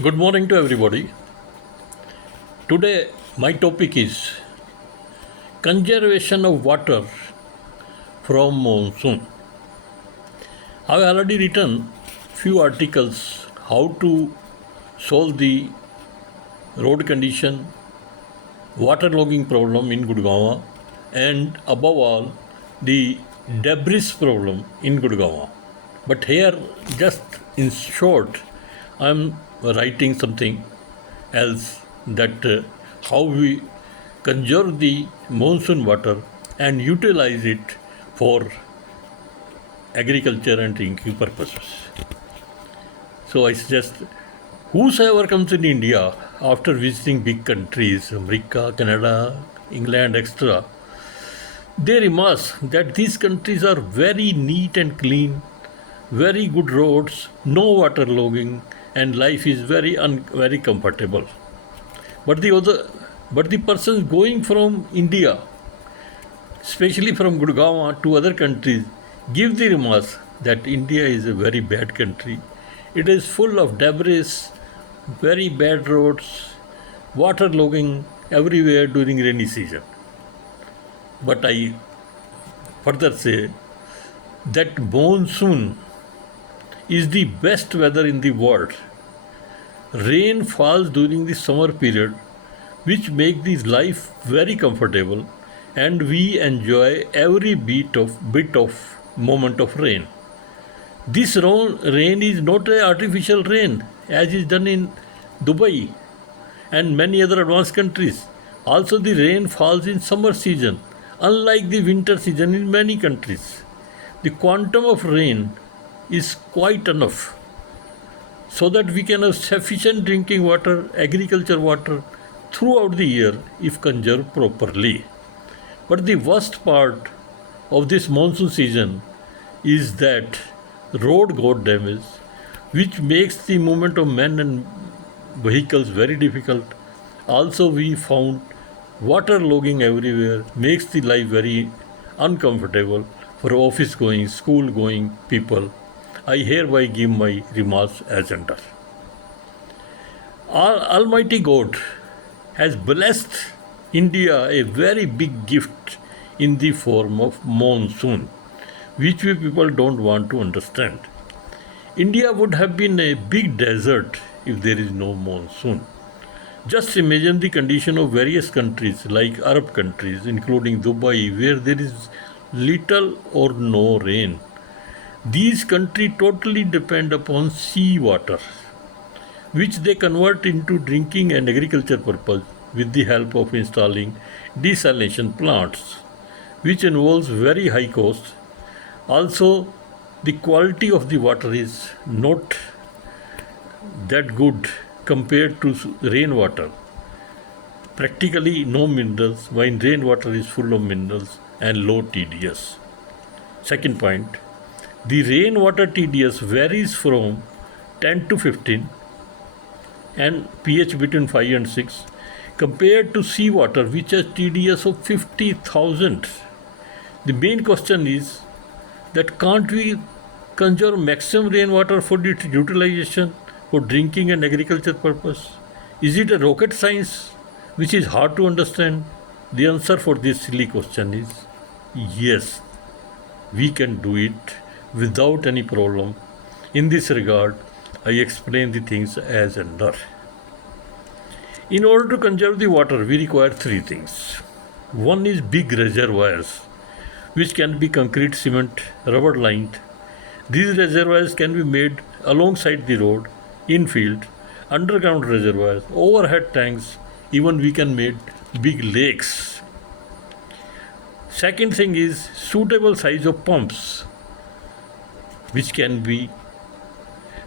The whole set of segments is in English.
Good morning to everybody. Today, my topic is conservation of water from monsoon. I have already written few articles how to solve the road condition, waterlogging problem in Gurgaon, and above all, the debris problem in Gurgaon. But here, just in short, I am writing something else that how we conserve the monsoon water and utilize it for agriculture and drinking purposes. So I suggest whosoever comes in India after visiting big countries, America, Canada, England, etc., they remark that these countries are very neat and clean, very good roads, no waterlogging, and life is very comfortable. But the persons going from India, especially from Gurgaon to other countries, give the remarks that India is a very bad country. It is full of debris, very bad roads, waterlogging everywhere during rainy season. But I further say that monsoon is the best weather in the world. Rain falls during the summer period, which makes this life very comfortable, and we enjoy every bit of moment of rain. This rain is not an artificial rain, as is done in Dubai and many other advanced countries. Also, the rain falls in summer season, unlike the winter season in many countries. The quantum of rain is quite enough so that we can have sufficient drinking water, agriculture water throughout the year if conserved properly. But the worst part of this monsoon season is that road got damaged, which makes the movement of men and vehicles very difficult. Also, we found water logging everywhere, makes the life very uncomfortable for office going, school going people. I hereby give my remarks as under. Almighty God has blessed India a very big gift in the form of monsoon, which we people don't want to understand. India would have been a big desert if there is no monsoon. Just imagine the condition of various countries like Arab countries, including Dubai, where there is little or no rain. These countries totally depend upon sea water, which they convert into drinking and agriculture purpose with the help of installing desalination plants, which involves very high cost. Also, the quality of the water is not that good compared to rainwater. Practically no minerals, while rainwater is full of minerals and low TDS. Second point, the rainwater TDS varies from 10 to 15 and pH between 5 and 6 compared to seawater, which has TDS of 50,000. The main question is that can't we conserve maximum rainwater for its utilization for drinking and agriculture purpose? Is it a rocket science which is hard to understand? The answer for this silly question is yes, we can do it without any problem. In this regard, I explain the things as under. In order to conserve the water, we require three things. One is big reservoirs, which can be concrete, cement, rubber lined. These reservoirs can be made alongside the road, infield, underground reservoirs, overhead tanks, even we can make big lakes. Second thing is suitable size of pumps, which can be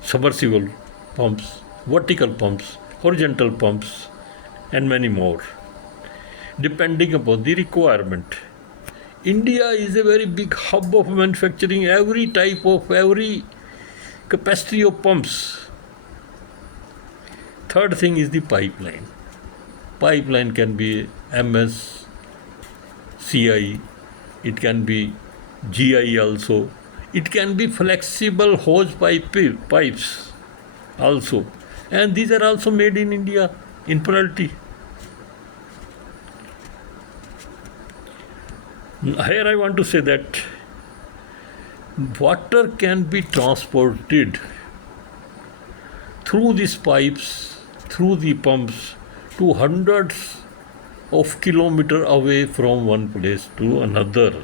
submersible pumps, vertical pumps, horizontal pumps, and many more, depending upon the requirement. India is a very big hub of manufacturing every capacity of pumps. Third thing is the pipeline. Pipeline can be MS, CI, it can be GI also. It can be flexible hose pipes also. And these are also made in India in penalty. Here I want to say that water can be transported through these pipes, through the pumps, to hundreds of kilometers away from one place to another.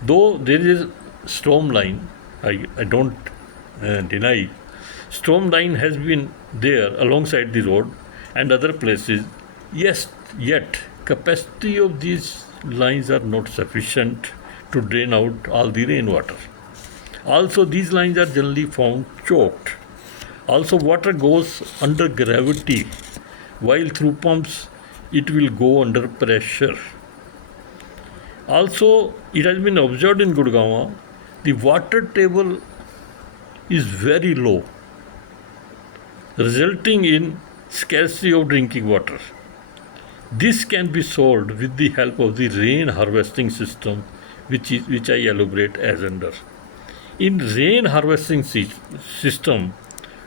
Though there is storm line, I don't deny, storm line has been there alongside the road and other places. Yes, yet capacity of these lines are not sufficient to drain out all the rainwater. Also, these lines are generally found choked. Also, water goes under gravity, while through pumps it will go under pressure. Also, it has been observed in Gurgaon, the water table is very low, resulting in scarcity of drinking water. This can be solved with the help of the rain harvesting system, which I elaborate as under. In rain harvesting system,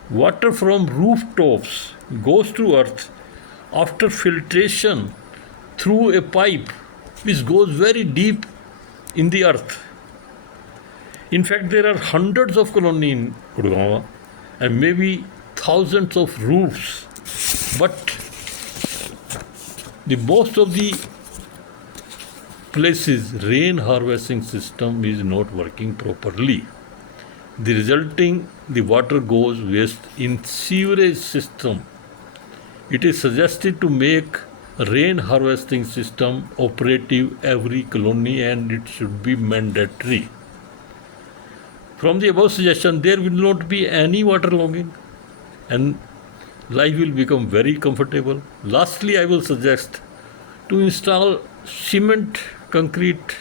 water from rooftops goes to earth after filtration through a pipe which goes very deep in the earth. In fact, there are hundreds of colonies in Gurgaon and maybe thousands of roofs, but the most of the places rain harvesting system is not working properly. The water goes waste in sewerage system. It is suggested to make rain harvesting system operative every colony, and it should be mandatory. From the above suggestion, there will not be any water logging and life will become very comfortable. Lastly, I will suggest to install cement, concrete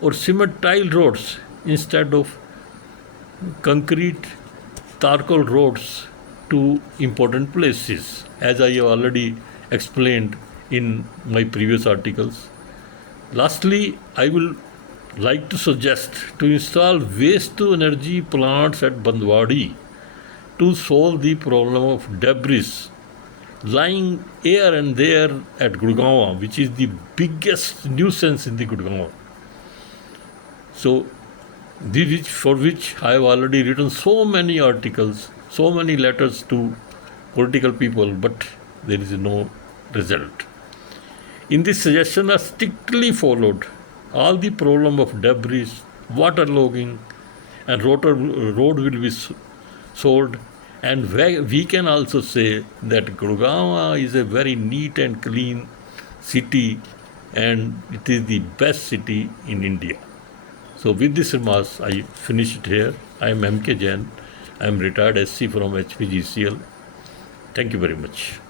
or cement tile roads instead of concrete charcoal roads to important places, as I have already explained in my previous articles. Lastly, I will like to suggest to install waste to energy plants at Bandwadi to solve the problem of debris lying here and there at Gurgaon, which is the biggest nuisance in the Gurgaon. So, for which I have already written so many articles, so many letters to political people, but there is no result. In this suggestion are strictly followed, all the problem of debris, water logging, and road will be solved. And we can also say that Gurgaon is a very neat and clean city, and it is the best city in India. So with this remarks, I finish it here. I am M.K. Jain. I am retired SC from HPGCL. Thank you very much.